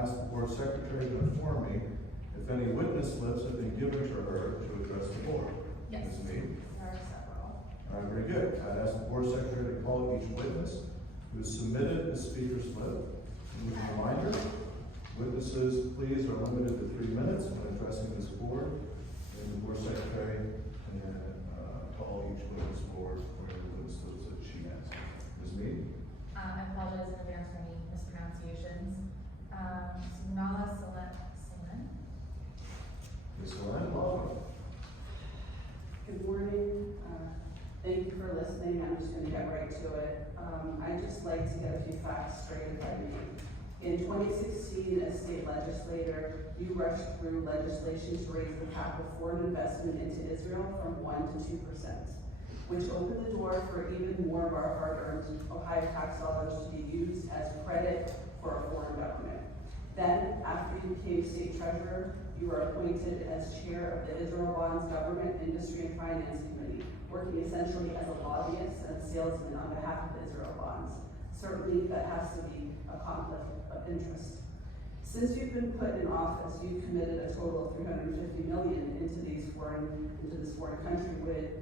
ask the board secretary to inform me if any witness slips have been given to her to address the board. Yes. Ms. Mead? There are several. All right, very good. I'd ask the board secretary to call each witness who submitted a speaker slip. And with a reminder, witnesses, please, are limited to 3 minutes when addressing this board. And the board secretary can call each witness forward for any witness slips that she has. Ms. Mead? I apologize in advance for any mispronunciations. Sunala Salem. Ms. Solan, welcome. Good morning. Thank you for listening. I'm just going to get right to it. I'd just like to get a few facts straight if I may. In 2016, as state legislator, you rushed through legislation to raise the cap of foreign investment into Israel from 1% to 2%, which opened the door for even more of our hard-earned Ohio tax dollars to be used as credit for a foreign government. Then, after you became state treasurer, you were appointed as chair of the Israel Bonds Government, Industry, and Finance Committee, working essentially as a lobbyist and salesman on behalf of Israel Bonds. Certainly, that has to be a conflict of interest. Since you've been put in office, you've committed a total of $350 million into this foreign country,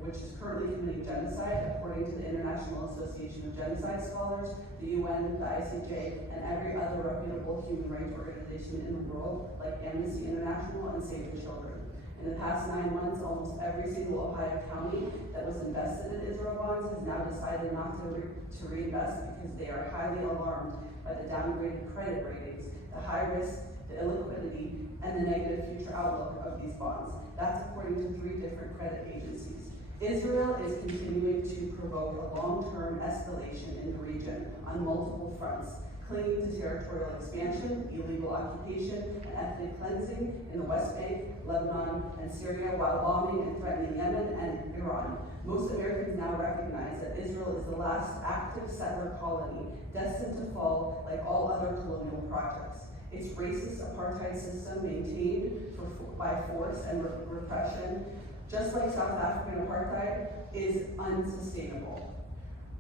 which is currently committing genocide, according to the International Association of Genocide Scholars, the UN, the ICJ, and every other reputable human rights organization in the world, like Amnesty International and Save the Children. In the past 9 months, almost every single Ohio county that was invested in Israel bonds has now decided not to reinvest because they are highly alarmed by the downgraded credit ratings, the high risk, the illiquidity, and the negative future outlook of these bonds. That's according to 3 different credit agencies. Israel is continuing to provoke a long-term escalation in the region on multiple fronts, clinging to territorial expansion, illegal occupation, and ethnic cleansing in the West Bank, Lebanon, and Syria, while bombing and threatening Yemen and Iran. Most Americans now recognize that Israel is the last active settler colony destined to fall like all other colonial projects. Its racist apartheid system maintained by force and repression, just like South African apartheid, is unsustainable.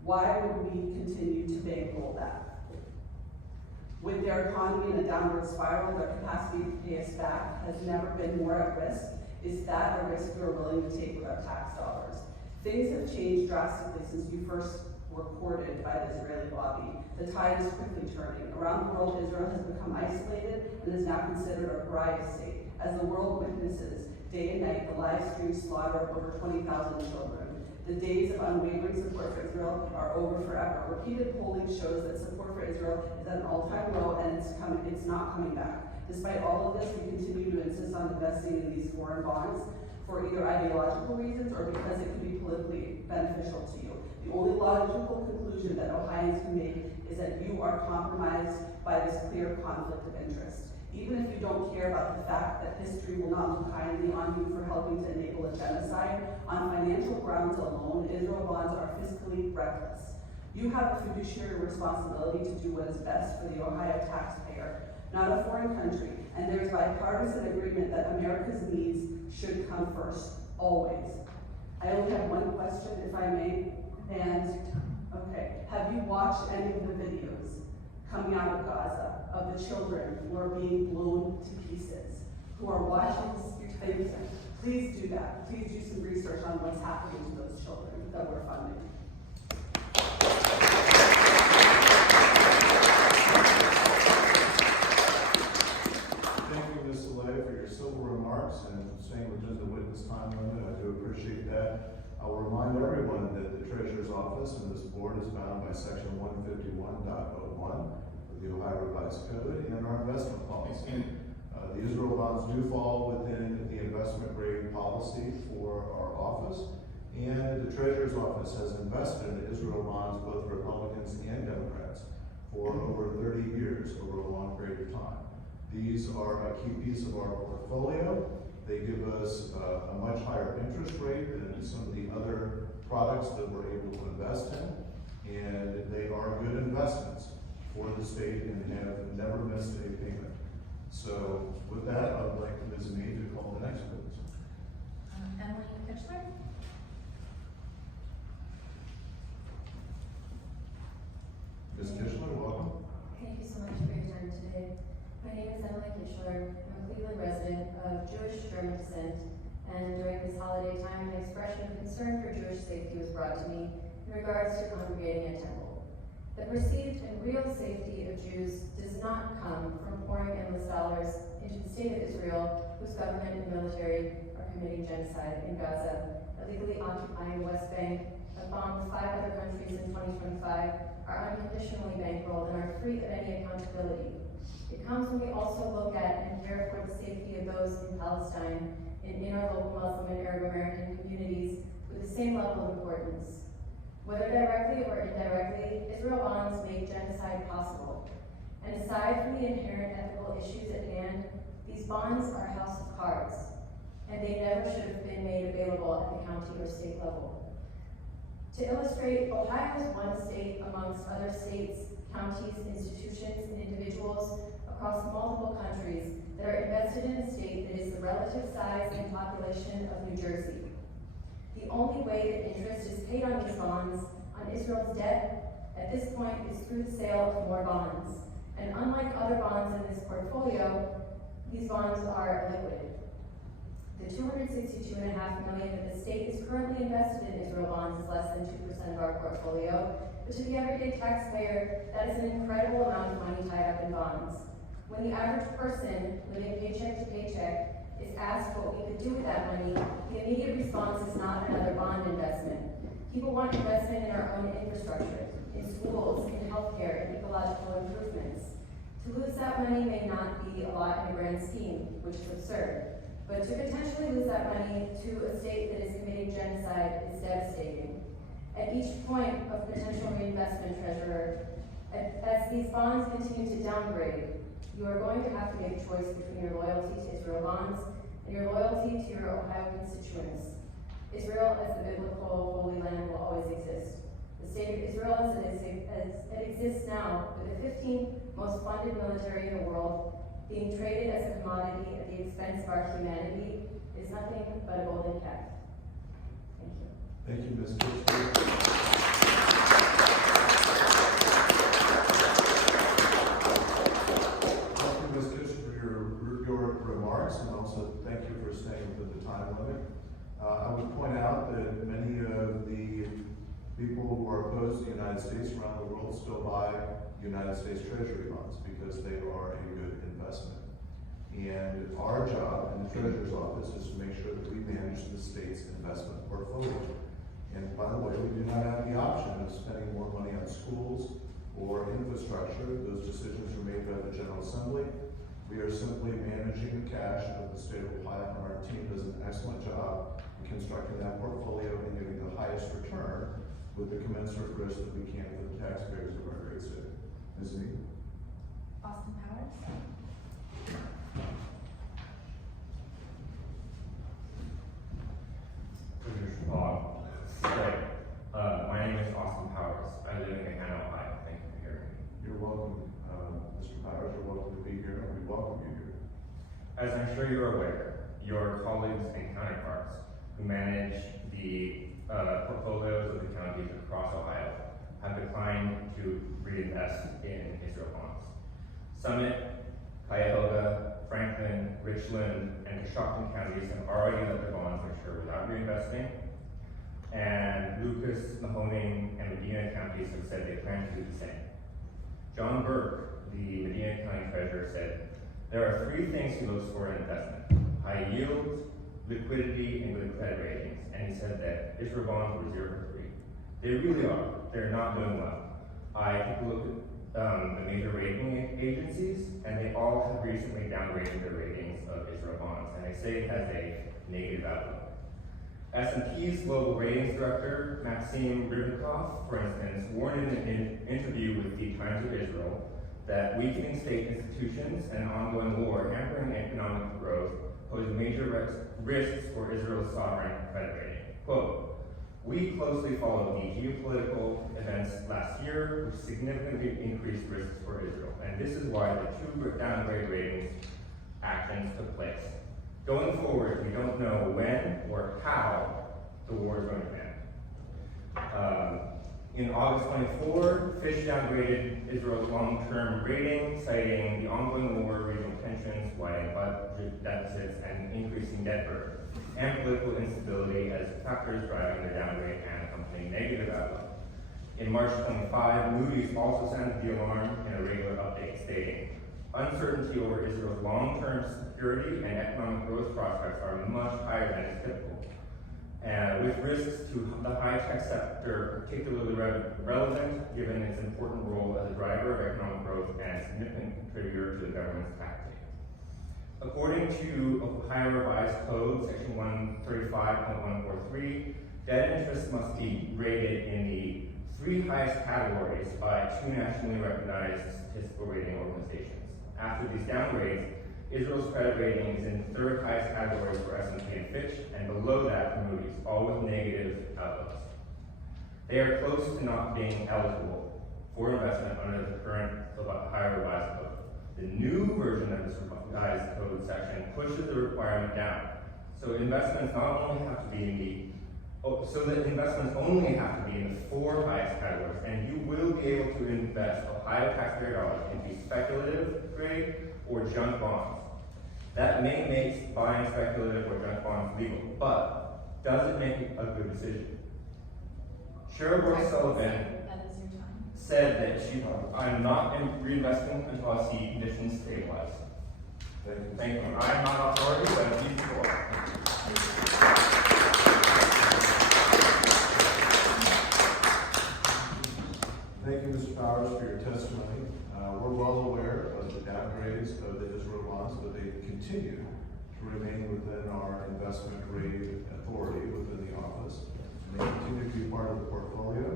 Why would we continue to bankroll that? With their economy in a downward spiral, their capacity to pay us back has never been more at risk. Is that a risk we're willing to take with our tax dollars? Things have changed drastically since you first were courted by the Israeli lobby. The tide is quickly turning. Around the world, Israel has become isolated and is now considered a pariah state, as the world witnesses day and night the live stream slaughter of over 20,000 children. The days of unwavering support for Israel are over forever. Repeated polling shows that support for Israel is at an all-time low, and it's not coming back. Despite all of this, we continue to insist on investing in these foreign bonds for either ideological reasons or because it could be politically beneficial to you. The only logical conclusion that Ohioans can make is that you are compromised by this clear conflict of interest. Even if you don't care about the fact that history will not look kindly on you for helping to enable a genocide, on financial grounds alone, Israel bonds are fiscally reckless. You have a fiduciary responsibility to do what is best for the Ohio taxpayer, not a foreign country, and there's bipartisan agreement that America's needs should come first, always. I only have one question, if I may, have you watched any of the videos coming out of Gaza of the children who are being blown to pieces, who are watching things? Please do that. Please do some research on what's happening to those children that we're funding. Thank you, Ms. Soleil, for your civil remarks and staying within the witness time limit. I do appreciate that. I will remind everyone that the Treasurer's Office and this board is bound by Section 151.01 of the Ohio Revised Code and our investment policy. The Israel bonds do fall within the investment grade policy for our office, and the Treasurer's Office has invested in Israel bonds, both Republicans and Democrats, for over 30 years, over a long period of time. These are a key piece of our portfolio. They give us a much higher interest rate than some of the other products that we're able to invest in, and they are good investments for the state and have never missed a payment. So with that, I would like Ms. Mead to call the next witness. Emily Kitchler. Ms. Kitchler, welcome. Thank you so much for your time today. My name is Emily Kishler. I'm a Cleveland resident of Jewish German descent, and during this holiday time, an expression of concern for Jewish safety was brought to me in regards to congregating at temple. The perceived and real safety of Jews does not come from pouring endless dollars into the state of Israel, whose government and military are committing genocide in Gaza, illegally occupying the West Bank, have bombed 5 other countries in 2025, are unconditionally bankrolled, and are free of any accountability. It comes when we also look at and care for the safety of those in Palestine and in our local Muslim and Arab American communities with the same level of importance. Whether directly or indirectly, Israel bonds make genocide possible. And aside from the inherent ethical issues at hand, these bonds are a house of cards, and they never should have been made available at the county or state level. To illustrate, Ohio is one state amongst other states, counties, institutions, and individuals across multiple countries that are invested in a state that is the relative size and population of New Jersey. The only way that interest is paid on these bonds, on Israel's debt, at this point is through the sale of more bonds. And unlike other bonds in this portfolio, these bonds are liquid. The $262.5 million that the state is currently invested in Israel bonds is less than 2% of our portfolio, but to the everyday taxpayer, that is an incredible amount of money tied up in bonds. When the average person living paycheck to paycheck is asked what we could do with that money, the immediate response is not another bond investment. People want investment in our own infrastructure, in schools, in healthcare, and ecological improvements. To lose that money may not be a lot in a grand scheme, which is absurd, but to potentially lose that money to a state that is committing genocide is devastating. At each point of potential reinvestment, Treasurer, as these bonds continue to downgrade, you are going to have to make a choice between your loyalty to Israel bonds and your loyalty to your Ohio constituents. Israel as the biblical Holy Land will always exist. The state of Israel as it exists now, with the 15th most funded military in the world, being traded as a commodity at the expense of our humanity, is nothing but a golden calf. Thank you. Thank you, Ms. Pittsburgh. And also thank you for staying within the time limit. I would point out that many of the people who are opposed to the United States around the world still buy United States Treasury bonds because they are a good investment. And our job in the Treasurer's office is to make sure that we manage the state's investment portfolio. And by the way, we do not have the option of spending more money on schools or infrastructure. Those decisions are made by the General Assembly. We are simply managing the cash of the state of Ohio, and our team does an excellent job in constructing that portfolio and getting the highest return with the commensurate risk that we can for the taxpayers of our great state. Ms. Nee? Austin Powers. My name is Austin Powers. I live in Hannah, Ohio. Thank you for hearing me. You're welcome, Mr. Powers. You're welcome to be here, and we welcome you here. As I'm sure you're aware, your colleagues and counterparts who manage the portfolios of the counties across Ohio have declined to reinvest in Israel bonds. Summit, Cuyahoga, Franklin, Richland, and Coshocton counties have already let their bonds mature without reinvesting, and Lucas, Mahoning, and Medina counties have said they plan to do the same. John Burke, the Medina County Treasurer, said, "There are 3 things he looks for in investment: high yield, liquidity, and good credit ratings." And he said that Israel bonds were 0 for 3. They really are. They're not doing well. I took a look at the major rating agencies, and they all have recently downgraded their ratings of Israel bonds, and they say it has a negative outlook. S&P's global ratings director, Maxime Rybakov, for instance, warned in an interview with the Times of Israel that weakening state institutions and ongoing war hampering economic growth pose major risks for Israel's sovereign credit rating. Quote, "We closely followed the geopolitical events last year, which significantly increased risks for Israel, and this is why the 2 downgrade ratings actions took place. Going forward, we don't know when or how the war is going to end." In August 24, Fitch downgraded Israel's long-term rating, citing the ongoing war, regional tensions, widening budget deficits, and increasing debt burden, and political instability as factors driving their downgrade and accompanying negative outlook. In March 25, Moody's also sounded the alarm in a regular update, stating, uncertainty over Israel's long-term security and economic growth prospects are much higher than is typical. With risks to the high-tech sector particularly relevant, given its important role as a driver of economic growth and a significant contributor to the government's tax base. According to Ohio Revised Code, Section 135.143, debt interest must be rated in the 3 highest categories by 2 nationally recognized statistical rating organizations. After these downgrades, Israel's credit rating is in the 3rd highest categories for S&P and Fitch, and below that for Moody's, all with negative outlooks. They are close to not being eligible for investment under the current Ohio Revised Code. The new version of this revised code section pushes the requirement down. So investments only have to be in the 4 highest categories, and you will be able to invest Ohio taxpayer dollars into speculative grade or junk bonds. That may make buying speculative or junk bonds legal, but does it make it a good decision? Cheryl Royce Sullivan That is your time. said that I'm not reinvesting until I see conditions stabilize. Thank you. I'm not authority, but he's the floor. Thank you, Mr. Powers, for your testimony. We're well aware of the downgrades of the Israel bonds, but they continue to remain within our investment grade authority within the office. And they continue to be part of the portfolio.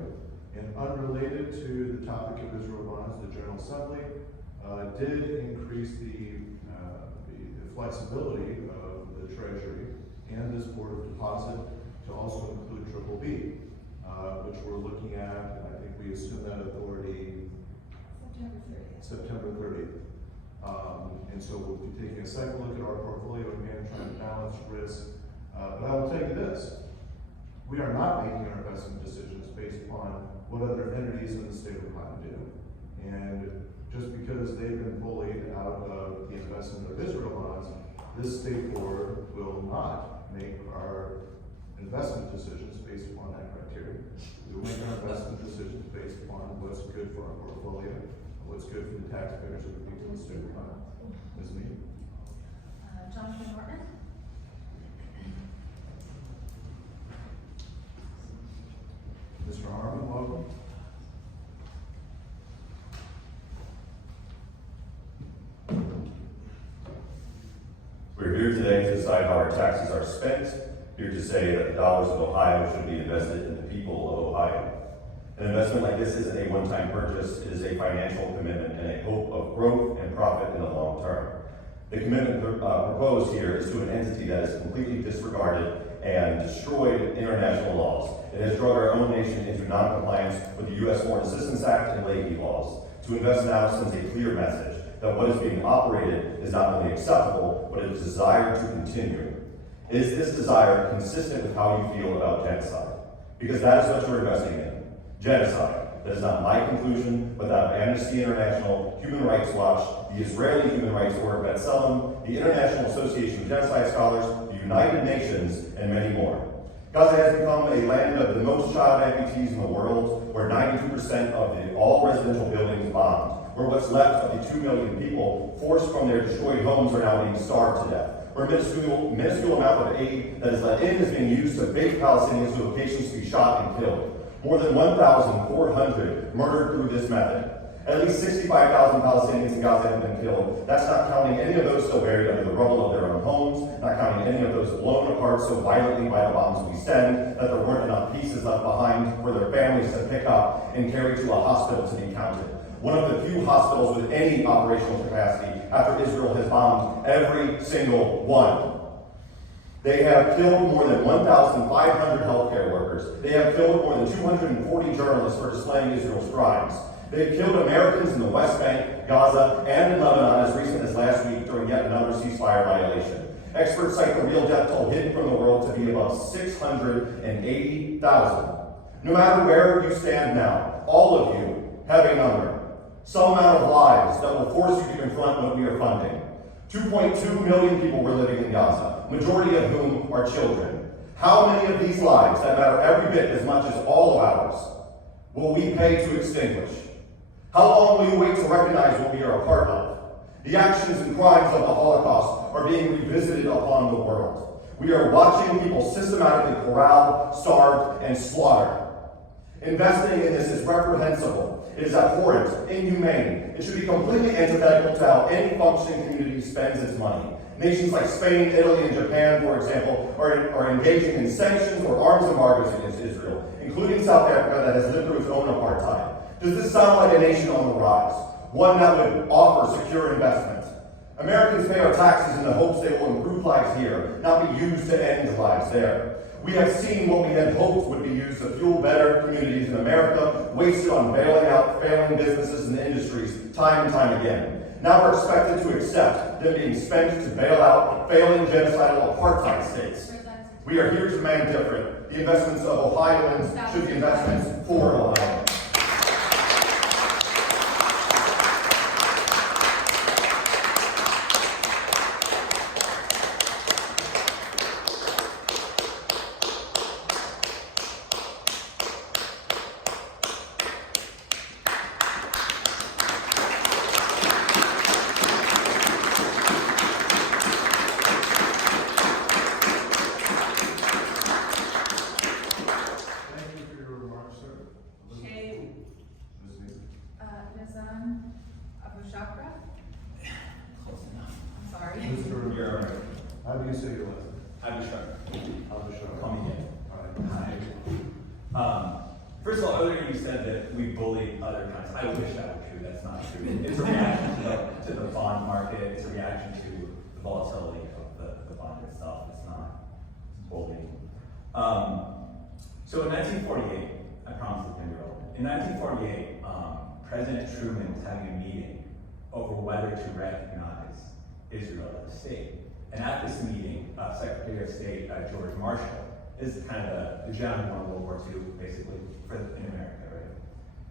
And unrelated to the topic of Israel bonds, the General Assembly did increase the flexibility of the Treasury and this Board of Deposit to also include BBB, which we're looking at, and I think we assume that authority September 30th. And so we'll be taking a second look at our portfolio again, trying to balance risk. But I will tell you this, we are not making our investment decisions based upon what other entities in the state of Ohio do. And just because they've been bullied out of the investment of Israel bonds, this state board will not make our investment decisions based upon that criteria. We will make our investment decisions based upon what's good for our portfolio, and what's good for the taxpayers of the people of the state of Ohio. Ms. Mead. Jonathan Norton. Mr. Harmon, welcome. We're here today to decide how our taxes are spent, here to say that the dollars of Ohio should be invested in the people of Ohio. An investment like this isn't a one-time purchase, it is a financial commitment and a hope of growth and profit in the long term. The commitment proposed here is to an entity that has completely disregarded and destroyed international laws. It has dragged our own nation into non-compliance with the U.S. Foreign Assistance Act and Leahy laws. To invest now sends a clear message that what is being operated is not only acceptable, but it is desired to continue. Is this desire consistent with how you feel about genocide? Because that is what you're investing in. Genocide. That is not my conclusion, but that of Amnesty International, Human Rights Watch, the Israeli Human Rights Org B'Tselem, the International Association of Genocide Scholars, the United Nations, and many more. Gaza has become a land of the most child amputees in the world, where 92% of all residential buildings bombed, where what's left of the 2 million people forced from their destroyed homes are now being starved to death, where minuscule amount of aid that is let in is being used to bait Palestinians to locations to be shot and killed. More than 1,400 murdered through this method. At least 65,000 Palestinians in Gaza have been killed. That's not counting any of those still buried under the rubble of their own homes, not counting any of those blown apart so violently by the bombs we send that there weren't enough pieces left behind for their families to pick up and carry to a hospital to be counted. One of the few hospitals with any operational capacity after Israel has bombed every single one. They have killed more than 1,500 healthcare workers. They have killed more than 240 journalists for displaying Israel's crimes. They have killed Americans in the West Bank, Gaza, and in Lebanon as recent as last week during yet another ceasefire violation. Experts cite the real death toll hidden from the world to be above 680,000. No matter where you stand now, all of you have a number. Some amount of lives that will force you to confront what we are funding. 2.2 million people were living in Gaza, majority of whom are children. How many of these lives, that matter every bit as much as all of ours, will we pay to extinguish? How long will you wait to recognize what we are a part of? The actions and crimes of the Holocaust are being revisited upon the world. We are watching people systematically corralled, starved, and slaughtered. Investing in this is reprehensible. It is abhorrent, inhumane. It should be completely antithetical to how any functioning community spends its money. Nations like Spain, Italy, and Japan, for example, are engaging in sanctions or arms embargoes against Israel, including South Africa that has lived through its own apartheid. Does this sound like a nation on the rise? One that would offer secure investment? Americans pay our taxes in the hopes they will improve lives here, not be used to end lives there. We have seen what we had hoped would be used to fuel better communities in America, wasted on bailing out failing businesses and industries time and time again. Now we're expected to accept them being spent to bail out failing genocidal apartheid states. We are here to demand different. The investments of Ohioans should be investments for Ohio. Thank you for your remarks, sir. Shane. Ms. Neal. Nizam Abu Shakra? Close enough. I'm sorry. Mr. You're all right. How do you say your last name? I'd be sure. Abu Shakra. Call me in. All right. Hi. First of all, earlier you said that we bullied other countries. I wish that were true. That's not true. It's a reaction to the bond market. It's a reaction to the volatility of the bond itself. It's not bullying. So in 1948, I promise it's going to be relevant. In 1948, President Truman was having a meeting over whether to recognize Israel as a state. And at this meeting, Secretary of State George Marshall is kind of the gentleman of World War II, basically, in America,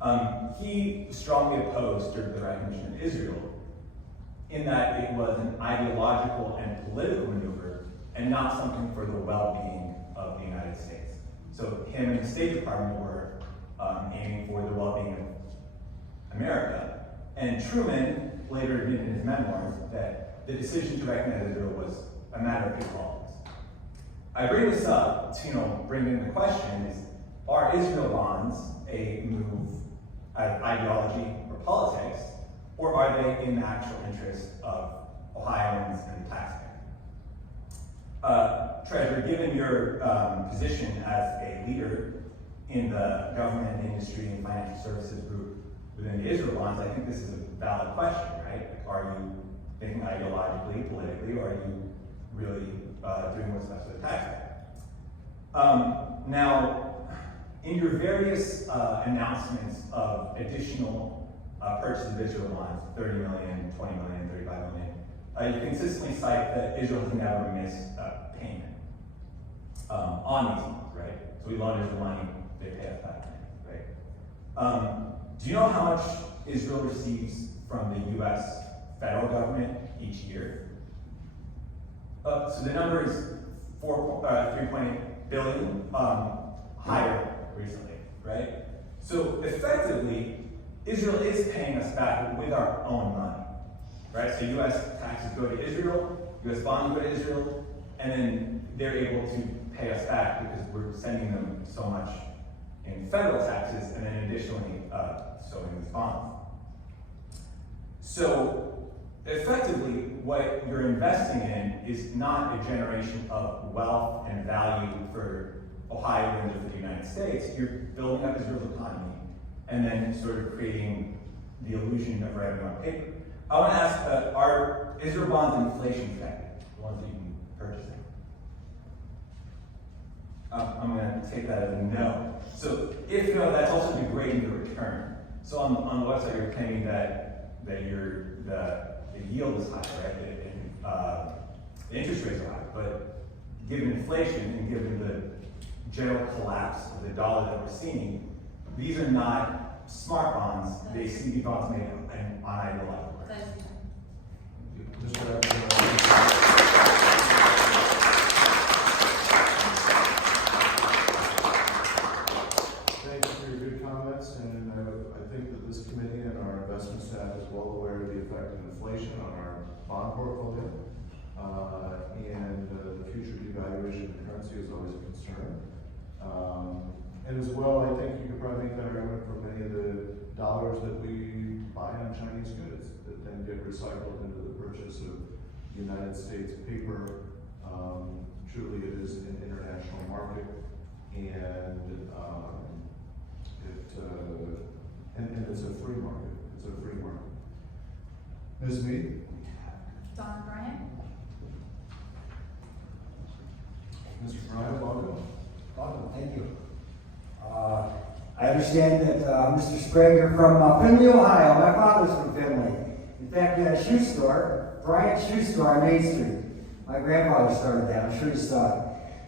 right? He strongly opposed the recognition of Israel in that it was an ideological and political maneuver and not something for the well-being of the United States. So him and the State Department were aiming for the well-being of America. And Truman later admitted in his memoirs that the decision to recognize Israel was a matter of pure politics. I bring this up to bring in the question is, are Israel bonds a move of ideology or politics, or are they in the actual interest of Ohioans and the taxpayer? Treasurer, given your position as a leader in the government, industry, and financial services group within the Israel bonds, I think this is a valid question, right? Are you thinking ideologically, politically, or are you really doing what's best for the taxpayer? Now, in your various announcements of additional purchases of Israel bonds, 30 million, 20 million, 35 million, you consistently cite that Israel has never missed payment on these bonds, right? So we loan Israel money, they pay us back, right? Do you know how much Israel receives from the U.S. federal government each year? So the number is 3.8 billion, higher recently, right? So effectively, Israel is paying us back with our own money, right? So U.S. taxes go to Israel, U.S. bonds go to Israel, and then they're able to pay us back because we're sending them so much in federal taxes, and then additionally, so in these bonds. So effectively, what you're investing in is not a generation of wealth and value for Ohioans or for the United States. You're building up Israel's economy and then sort of creating the illusion of revenue on paper. I want to ask, are Israel bonds inflation protected, the ones that you can purchase? I'm going to take that as a no. So if no, that's also degrading the return. So on the website, you're claiming that the yield is high, right? The interest rates are high, but given inflation and given the general collapse of the dollar that we're seeing, these are not smart bonds, they seem to be bonds made on ideological grounds. Mr. Evans, thank you for your good comments, and I think that this committee and our investment staff is well aware of the effect of inflation on our bond portfolio. And the future devaluation of the currency is always a concern. And as well, I think you could probably make that argument for many of the dollars that we buy on Chinese goods that then get recycled into the purchase of United States paper. Truly, it is an international market, and it's a free market. It's a free market. Ms. Mead? Don Bryant. Mr. Bryant, welcome. Welcome, thank you. I understand that Mr. Sprague, you're from Findlay, Ohio. My father's from Findlay. In fact, he had a shoe store, Bryant Shoe Store on Main Street. My grandfather started that. I'm sure you saw it.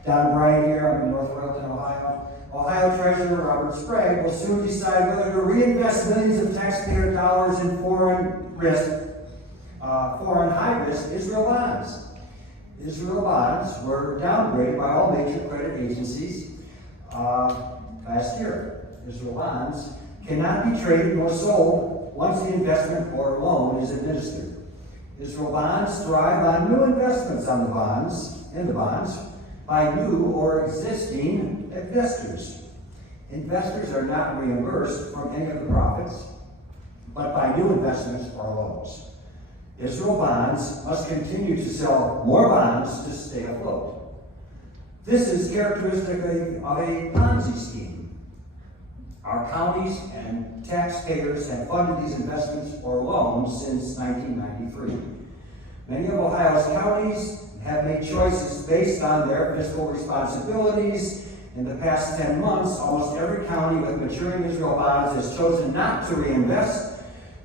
Don Bryant here. I'm in North Royalton, Ohio. Ohio Treasurer Robert Sprague will soon decide whether to reinvest millions of taxpayer dollars in foreign high-risk Israel bonds. Israel bonds were downgraded by all major credit agencies last year. Israel bonds cannot be traded nor sold once the investment or loan is administered. Israel bonds thrive on new investments in the bonds by new or existing investors. Investors are not reimbursed from any of the profits, but by new investments or loans. Israel bonds must continue to sell more bonds to stay afloat. This is characteristic of a Ponzi scheme. Our counties and taxpayers have funded these investments or loans since 1993. Many of Ohio's counties have made choices based on their fiscal responsibilities. In the past 10 months, almost every county with maturing Israel bonds has chosen not to reinvest.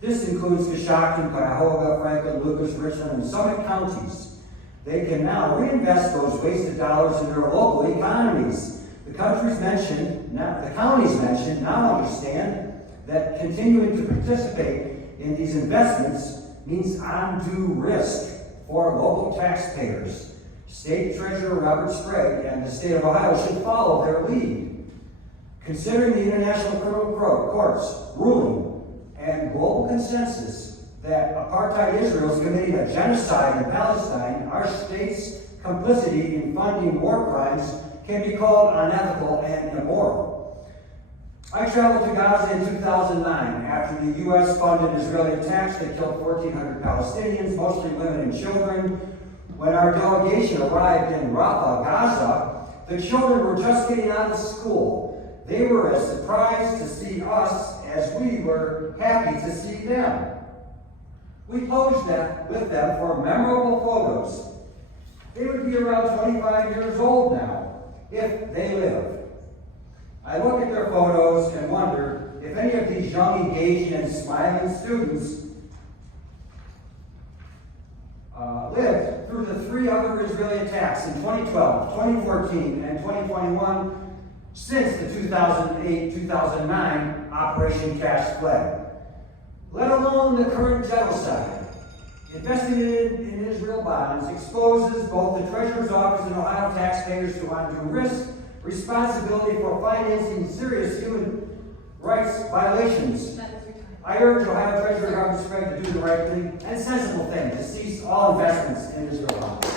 This includes Coshocton, Cuyahoga, Franklin, Lucas, Richland, and Summit counties. They can now reinvest those wasted dollars in their local economies. The counties mentioned now understand that continuing to participate in these investments means undue risk for local taxpayers. State Treasurer Robert Sprague and the state of Ohio should follow their lead. Considering the International Criminal Court's ruling and global consensus that apartheid Israel is committing a genocide in Palestine, our state's complicity in funding war crimes can be called unethical and immoral. I traveled to Gaza in 2009 after the U.S. funded Israeli attacks that killed 1,400 Palestinians, mostly women and children. When our delegation arrived in Rafah, Gaza, the children were just getting out of school. They were as surprised to see us as we were happy to see them. We posed with them for memorable photos. They would be around 25 years old now, if they live. I look at their photos and wonder if any of these young, engaged, and smiling students lived through the 3 other Israeli attacks in 2012, 2014, and 2021 since the 2008-2009 Operation Cash Flood, let alone the current genocide. Investing in Israel bonds exposes both the Treasurer's Office and Ohio taxpayers to undue risk, responsibility for financing serious human rights violations. That is your time. I urge Ohio Treasurer Robert Sprague to do the right thing and sensible thing to cease all investments in Israel bonds.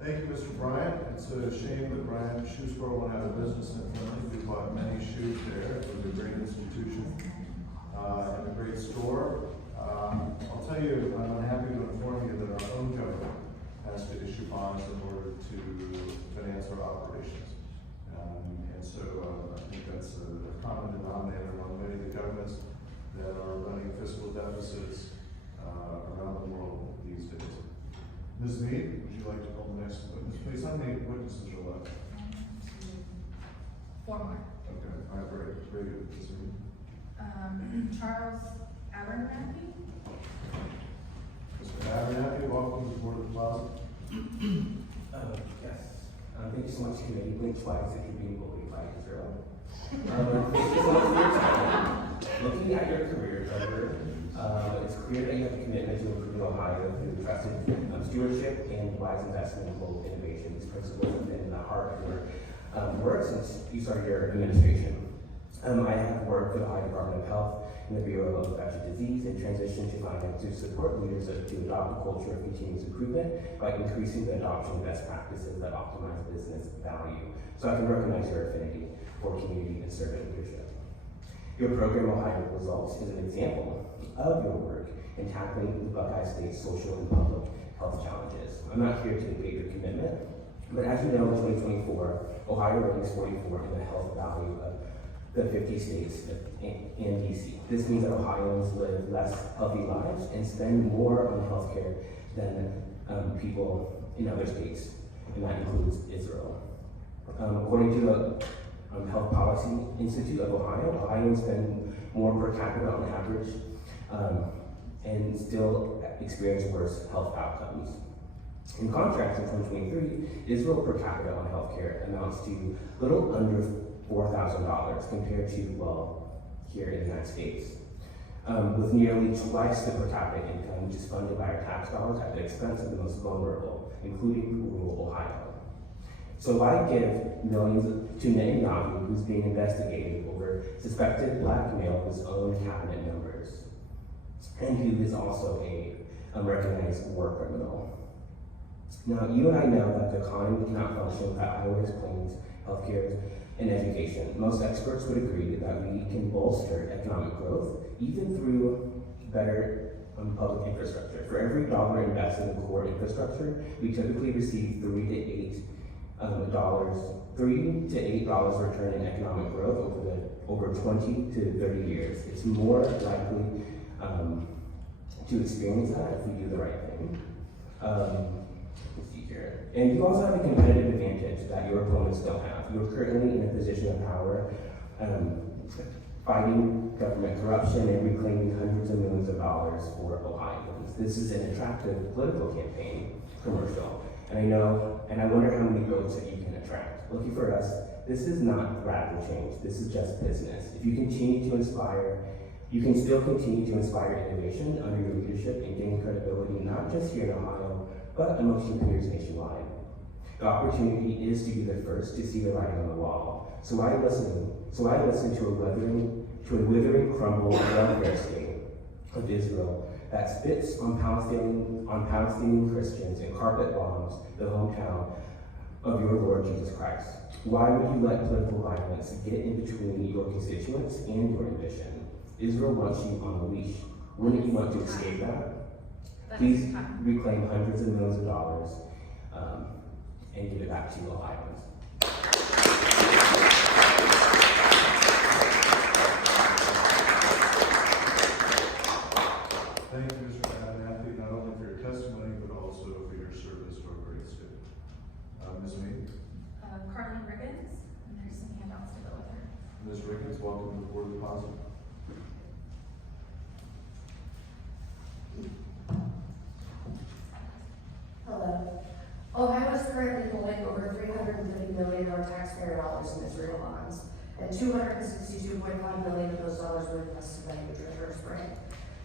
Thank you, Mr. Bryant. It's a shame that Bryant Shoe Store went out of business in Finland. We bought many shoes there. It was a great institution and a great store. I'll tell you, I'm unhappy to inform you that our own government has to issue bonds in order to finance our operations. And so I think that's a common denominator among many of the governments that are running fiscal deficits around the world these days. Ms. Mead, would you like to call the next witness, please? How many witnesses are left? 1, 2, 4 more. Okay, all right, very good. Ms. Mead. Charles Abernathy. Mr. Abernathy, welcome to the Board of the Plaza. Yes. Thank you so much, committee. Blink twice if you're being bullied by Israel. Thank you so much for your time. Looking at your career, Treasurer, it's clear that you have a commitment to improving Ohio through trusted stewardship and wise investment in global innovation. These principles have been in the heart of your work since you started your administration. I have worked for the Ohio Department of Health in the Bureau of Infectious Disease and transitioned to finance to support leaders to adopt a culture of continuous improvement by increasing the adoption of best practices that optimize business value. So I can recognize your affinity for community and servant leadership. Your program, Ohio Results, is an example of your work in tackling the Buckeye State's social and public health challenges. I'm not here to negate your commitment, but as you know, in 2024, Ohio ranks 44 in the health value of the 50 states and DC. This means that Ohioans live less healthy lives and spend more on healthcare than people in other states, and that includes Israel. According to the Health Policy Institute of Ohio, Ohioans spend more per capita on average and still experience worse health outcomes. In contrast, in 2023, Israel per capita on healthcare amounts to little under $4,000 compared to, well, here in the United States. With nearly twice the per capita income, which is funded by our tax dollars at the expense of the most vulnerable, including rural Ohio. So why give millions to Netanyahu, who's being investigated over suspected blackmail of his own cabinet members, and who is also a recognized war criminal? Now, you and I know that the economy cannot function without highways, planes, healthcare, and education. Most experts would agree that we can bolster economic growth even through better public infrastructure. For every dollar invested in core infrastructure, we typically receive $3 to $8 return in economic growth over 20 to 30 years. It's more likely to experience that if we do the right thing. Let's see here. And you also have a competitive advantage that your opponents don't have. You're currently in a position of power, fighting government corruption and reclaiming hundreds of millions of dollars for Ohioans. This is an attractive political campaign commercial. And I wonder how many votes that you can attract. Lucky for us, this is not radical change. This is just business. If you continue to inspire, you can still continue to inspire innovation under your leadership and gain credibility, not just here in Ohio, but amongst your peers nationwide. The opportunity is to be the first to see the writing on the wall. So why listen to a withering crumble welfare state of Israel that spits on Palestinian Christians and carpet bombs the hometown of your Lord Jesus Christ? Why would you let political violence get in between your constituents and your ambition? Israel wants you on a leash. Wouldn't you want to escape that? Please reclaim hundreds of millions of dollars and give it back to Ohioans. Thank you, Mr. Abernathy, not only for your testimony, but also for your service to our great state. Ms. Mead? Carly Riggins, and there's some handouts to go with her. Ms. Ricketts, welcome to the Board of the Plaza. Hello. Ohio is currently holding over $350 million of our taxpayer dollars in Israel bonds, and $262.5 million of those dollars were invested by the Treasurer's branch.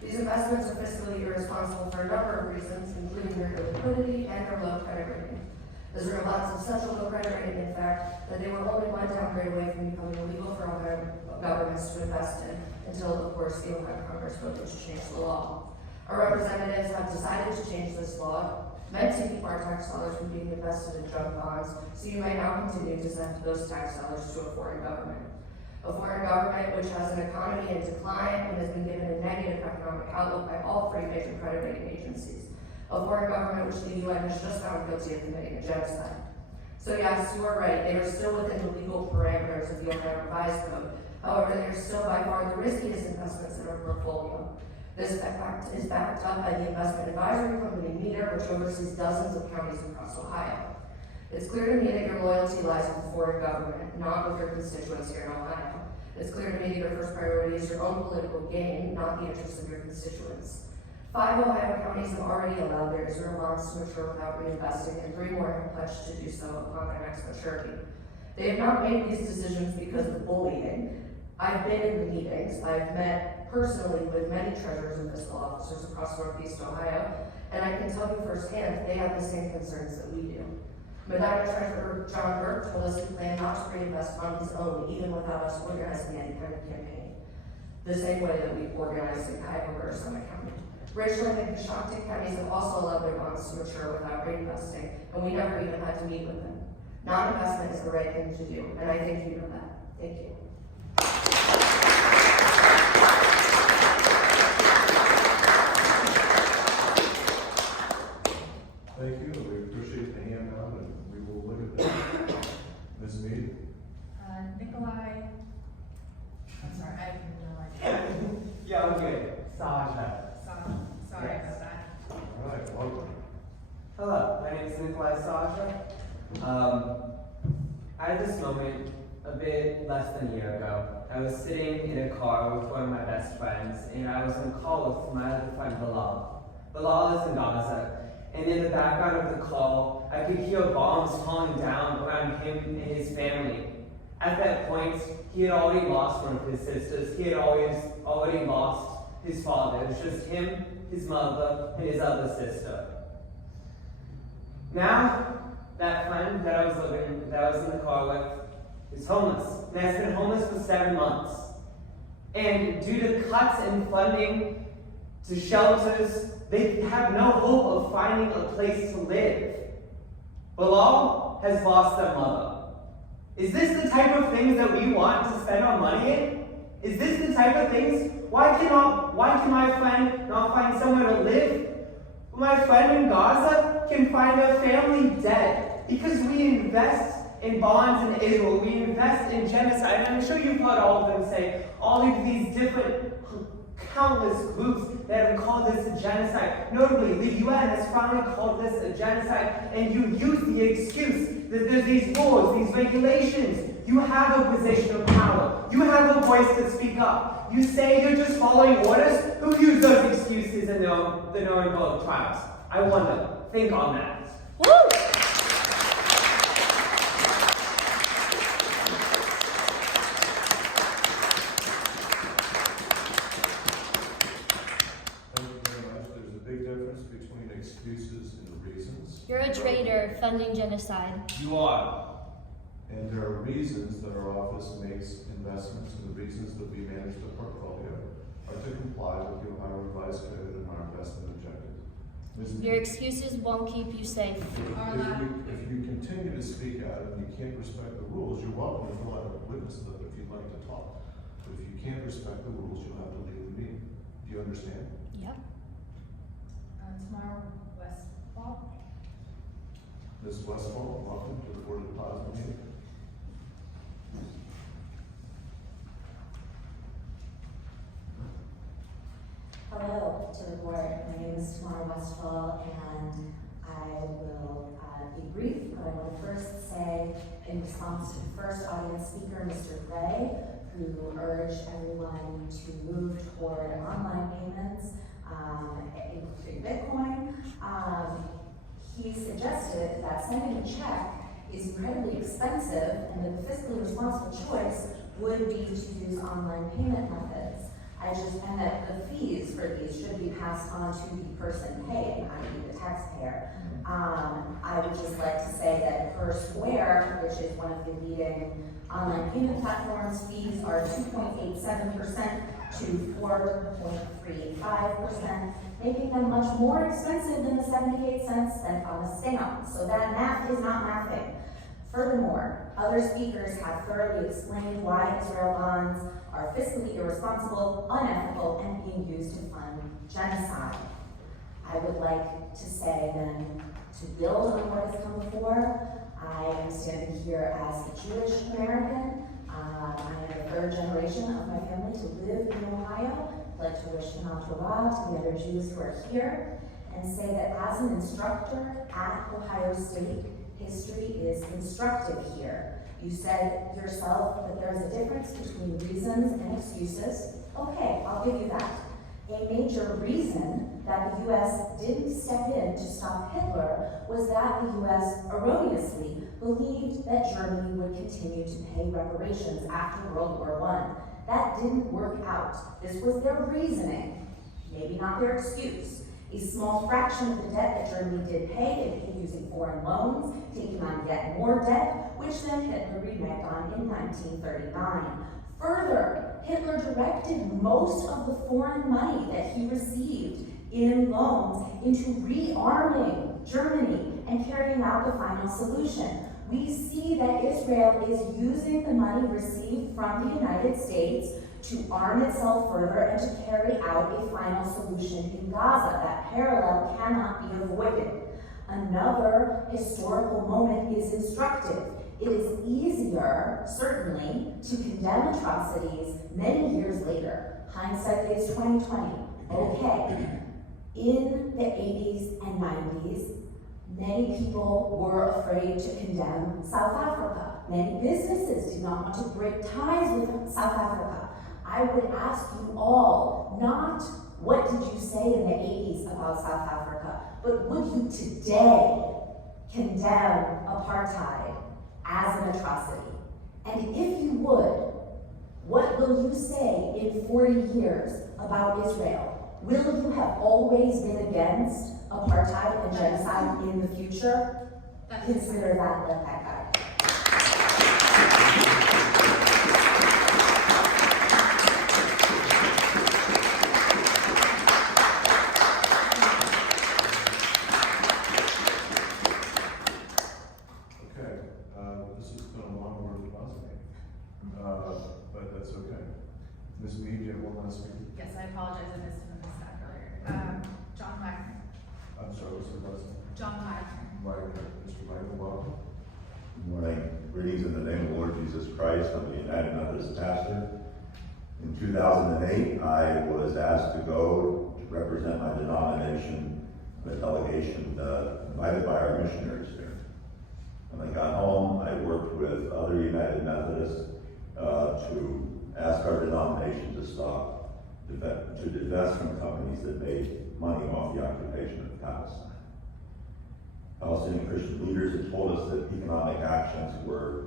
These investments are fiscally irresponsible for a number of reasons, including their illiquidity and their low credit rating. Israel bonds have such a low credit rating, in fact, that they were only one downgrade away from becoming illegal for Ohio governments to invest in, until, of course, the Ohio Congress voted to change the law. Our representatives have decided to change this law, meant to keep our tax dollars from being invested in junk bonds, so you may now continue to send those tax dollars to a foreign government. A foreign government which has an economy in decline and has been given a negative economic outlook by all three major credit rating agencies. A foreign government which the UN has just found guilty of committing a genocide. So yes, you are right, they are still within the legal parameters of the Ohio Revised Code. However, they are still by far the riskiest investments in our portfolio. This fact is backed up by the investment advisory company Meter, which oversees dozens of counties across Ohio. It's clear to me that your loyalty lies with the foreign government, not with your constituents here in Ohio. It's clear to me that your first priority is your own political gain, not the interests of your constituents. 5 Ohio counties have already allowed their Israel bonds to mature without reinvesting, and 3 more have pledged to do so upon their next maturity. They have not made these decisions because of bullying. I've been in the meetings. I've met personally with many treasurers and fiscal officers across Northeast Ohio, and I can tell you firsthand, they have the same concerns that we do. Medina Treasurer John Burke told us he planned not to reinvest on his own, even without us organizing any kind of campaign. The same way that we organized in Cuyahoga or Summit County. Richland and Coshocton counties have also allowed their bonds to mature without reinvesting, and we never even had to meet with them. Non-investment is the right thing to do, and I think you know that. Thank you. Thank you, we appreciate the handout, and we will look at that. Ms. Mead? Nikolai, I'm sorry, I didn't know. Yeah, I'm good. Saja. Sorry about that. All right, welcome. Hello, my name is Nikolai Saja. At this moment, a bit less than a year ago, I was sitting in a car with one of my best friends, and I was on a call with my other friend, Bilal. Bilal is in Gaza, and in the background of the call, I could hear bombs falling down around him and his family. At that point, he had already lost one of his sisters. He had already lost his father. It was just him, his mother, and his other sister. Now, that friend that I was in the car with is homeless, and has been homeless for 7 months. And due to cuts in funding to shelters, they have no hope of finding a place to live. Bilal has lost their mother. Is this the type of things that we want to spend our money in? Is this the type of things? Why can my friend not find somewhere to live? My friend in Gaza can find a family dead because we invest in bonds in Israel. We invest in genocide. And I'm sure you've heard all of them say, all of these different countless groups that have called this a genocide. Notably, the UN has finally called this a genocide, and you use the excuse that there's these laws, these regulations. You have a position of power. You have a voice to speak up. You say you're just following orders. Who used those excuses in the Nuremberg trials? I wonder. Think on that. Woo! Thank you very much. There's a big difference between excuses and reasons. You're a traitor funding genocide. You are. And there are reasons that our office makes investments, and the reasons that we manage the portfolio are to comply with the Ohio Revised Code and our investment objectives. Ms. Your excuses won't keep you safe. If you continue to speak out and you can't respect the rules, you're welcome to fill out a witness slip if you'd like to talk. But if you can't respect the rules, you'll have to leave the meeting. Do you understand? Yep. Tomorrow, Westfall. Ms. Westfall, welcome to the Board of Deposit meeting. Hello to the board. My name is Tamara Westfall, and I will be brief, but I want to first say, in response to the first audience speaker, Mr. Gray, who urged everyone to move toward online payments, including Bitcoin, he suggested that sending a check is incredibly expensive, and that the fiscally responsible choice would be to use online payment methods. And that the fees for these should be passed on to the person paying, i.e. the taxpayer. I would just like to say that per Square, which is one of the leading online payment platforms, fees are 2.87% to 4.35%, making them much more expensive than the 78 cents spent on a stamp. So that math is not mathing. Furthermore, other speakers have thoroughly explained why Israel bonds are fiscally irresponsible, unethical, and being used to fund genocide. I would like to say then, to build on what has come before, I am standing here as a Jewish American. I am the third generation of my family to live in Ohio. I'd like to wish Shema Tova to the other Jews who are here, and say that as an instructor at Ohio State, history is instructive here. You said yourself that there's a difference between reasons and excuses. Okay, I'll give you that. A major reason that the U.S. didn't step in to stop Hitler was that the U.S. erroneously believed that Germany would continue to pay reparations after World War I. That didn't work out. This was their reasoning, maybe not their excuse. A small fraction of the debt that Germany did pay, they paid using foreign loans, taking on yet more debt, which then Hitler reneged on in 1939. Further, Hitler directed most of the foreign money that he received in loans into rearming Germany and carrying out the final solution. We see that Israel is using the money received from the United States to arm itself further and to carry out a final solution in Gaza. That parallel cannot be avoided. Another historical moment is instructive. It is easier, certainly, to condemn atrocities many years later. Hindsight is 2020. Okay. In the 80s and 90s, many people were afraid to condemn South Africa. Many businesses did not want to break ties with South Africa. I would ask you all, not what did you say in the 80s about South Africa, but would you today condemn apartheid as an atrocity? And if you would, what will you say in 40 years about Israel? Will you have always been against apartheid and genocide in the future? Consider that, let that guide. This has been a long word depositing, but that's okay. Ms. Mead, do you have one last speaker? Yes, I apologize, I missed him in this back earlier. John Wagner. I'm sorry, what's your last name? John Wagner. Wagner. Mr. Wagner, welcome. Good morning. Greetings in the name of the Lord Jesus Christ. I'm the United Methodist pastor. In 2008, I was asked to go to represent my denomination, a delegation invited by our missionaries here. When I got home, I worked with other United Methodists to ask our denomination to stop, to divest from companies that made money off the occupation of Palestine. Palestinian Christian leaders had told us that economic actions were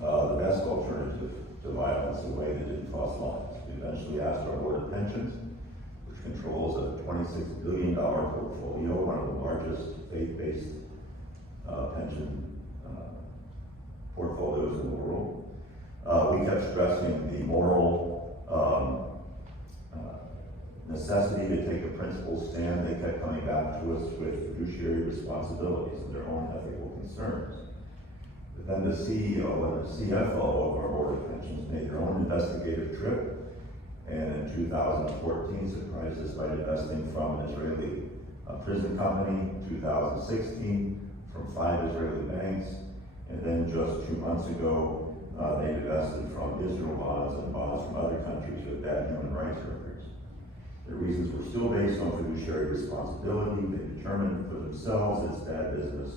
the best alternative to violence, a way that didn't cost lives. We eventually asked our Board of Pensions, which controls a $26 billion portfolio, one of the largest faith-based pension portfolios in the world. We kept stressing the moral necessity to take a principled stand. They kept coming back to us with fiduciary responsibilities and their own ethical concerns. But then the CEO and the CFO of our Board of Pensions made their own investigative trip, and in 2014 surprised us by divesting from an Israeli prison company, 2016 from 5 Israeli banks, and then just 2 months ago, they divested from Israel bonds and bonds from other countries with bad human rights records. Their reasons were still based on fiduciary responsibility. They determined for themselves it's bad business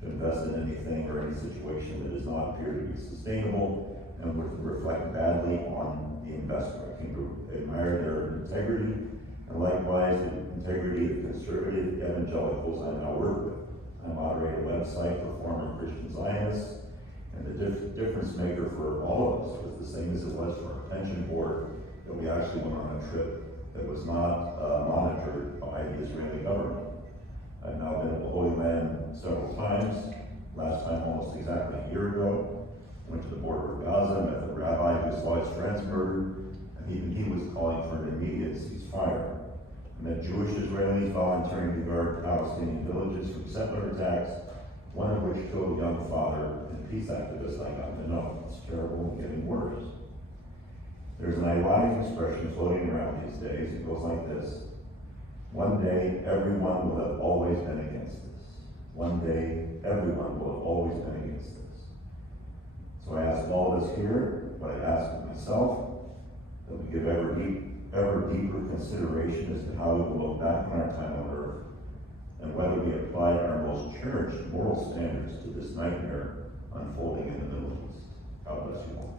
to invest in anything or any situation that does not appear to be sustainable and would reflect badly on the investor. I came to admire their integrity, and likewise the integrity of the conservative evangelicals I now work with. I moderate a website for former Christian Zionists, and the difference maker for all of us was the same as it was for our pension board, that we actually went on a trip that was not monitored by the Israeli government. I've now been to the Holy Land several times, last time almost exactly a year ago. Went to the border of Gaza, met the rabbi who saw his friends murdered, and even he was calling for an immediate ceasefire. I met Jewish Israelis volunteering to guard Palestinian villages from settler attacks, one of which killed a young father and peace activist I got to know. It's terrible and getting worse. There's an ironic expression floating around these days. It goes like this: one day, everyone will have always been against this. One day, everyone will have always been against this. So I ask all of us here, what I ask of myself, that we give ever deeper consideration as to how we will look back on our time on earth, and whether we applied our most cherished moral standards to this nightmare unfolding in the Middle East. God bless you all.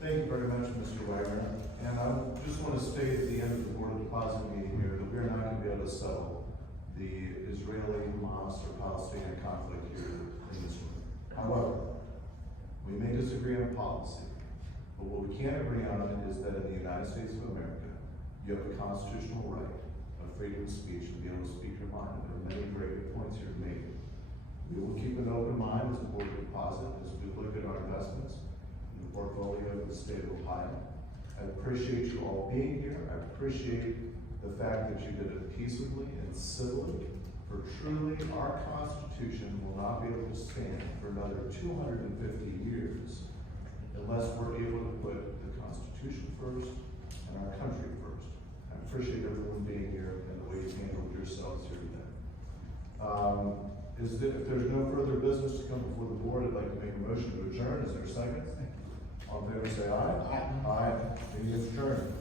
Thank you very much, Mr. Wagner. And I just want to state at the end of the Board of Deposit meeting here that we're not going to be able to settle the Israeli-Hamas or Palestinian conflict here in this room. However, we may disagree on policy, but what we can agree on is that in the United States of America, you have a constitutional right of freedom of speech and be able to speak your mind. There are many great points here made. We will keep an open mind as the Board of Deposit as we look at our investments in the portfolio of the state of Ohio. I appreciate you all being here. I appreciate the fact that you did it peaceably and civilly. For truly, our Constitution will not be able to stand for another 250 years unless we're able to put the Constitution first and our country first. I appreciate everyone being here and the way you handled yourselves here today. If there's no further business to come before the board, I'd like to make a motion to adjourn. Is there a second? All in favor, say aye. Aye. Meeting is adjourned.